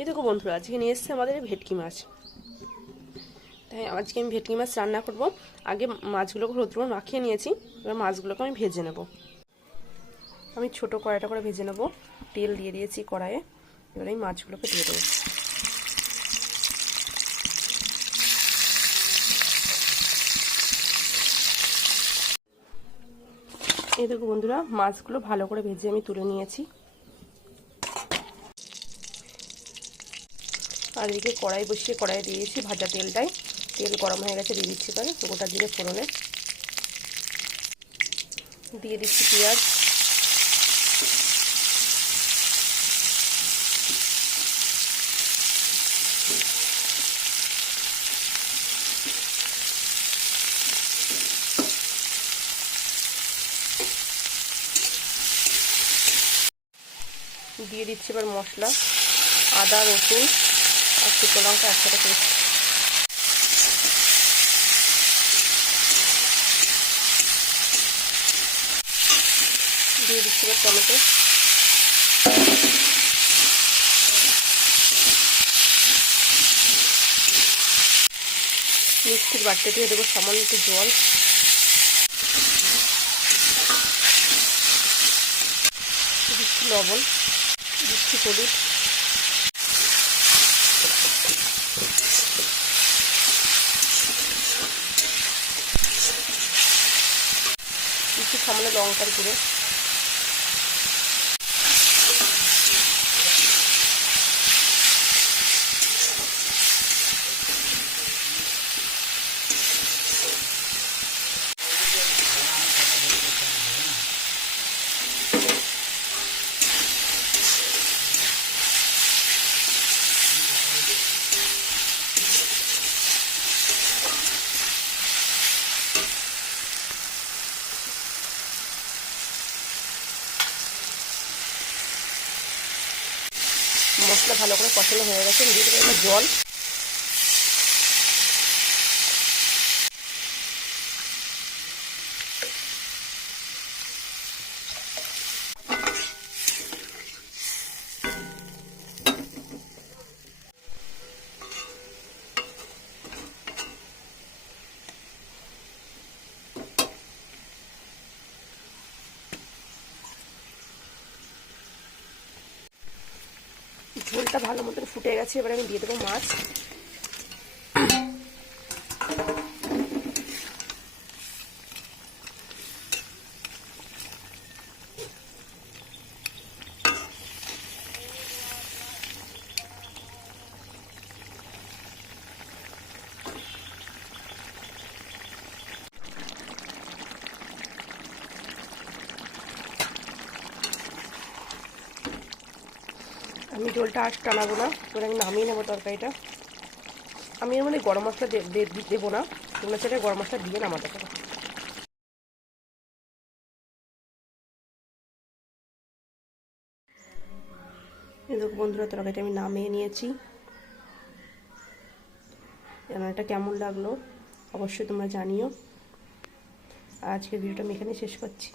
এই দেখো বন্ধুরা, আজকে নিয়ে এসেছে আমাদের ভেটকি মাছ। তাই আজকে আমি ভেটকি মাছ রান্না করব। আগে মাছগুলোকে হলুদ লবণ মাখিয়ে নিয়েছি, এবার মাছগুলোকে আমি ভেজে নেব। আমি ছোট কড়াইটা করে ভেজে নেব। তেল দিয়ে দিয়েছি কড়াইয়ে, এবার আমি মাছগুলোকে দিয়ে দেবো। এই দেখো বন্ধুরা, মাছগুলো ভালো করে ভেজে আমি তুলে নিয়েছি। আর এদিকে কড়াই বসিয়ে কড়াই দিয়েছি ভাজা তেলটাই। তেল গরম হয়ে গেছে, দিয়ে দিচ্ছি এবারে গোটা জিরে ফোড়নে, দিয়ে দিচ্ছি পেঁয়াজ, দিয়ে দিচ্ছি এবার মশলা, আদা রসুন আর শুকনো লঙ্কা একসাথে পেস্ট, দিয়ে দিচ্ছি এবার টমেটো, মিক্সির বাড়তে দিয়ে দেবো সামান্য একটু জল, দিচ্ছি লবণ, দিচ্ছি হলুদ, দিচ্ছি সামান্য লঙ্কার গুঁড়ো, মশলা ভালো করে কষানো হয়ে গেছে, দিয়ে দেবো এবার জল, ঝোলটা ভালো মতন ফুটে গেছে, এবার আমি দিয়ে দেবো মাছ, আমি ঝোলটা আর টানাবো না, এবার আমি নামিয়ে নেবো তরকারিটা। আমি এর মধ্যে গরম মশলা দেবো না, তোমরা সেটা গরম মশলা দিয়ে নামাতে পারো। এই দেখো বন্ধুরা, তরকারিটা আমি নামিয়ে নিয়েছি। রান্নাটা কেমন লাগলো অবশ্যই তোমরা জানিও। আর আজকের ভিডিওটা আমি এখানে শেষ করছি।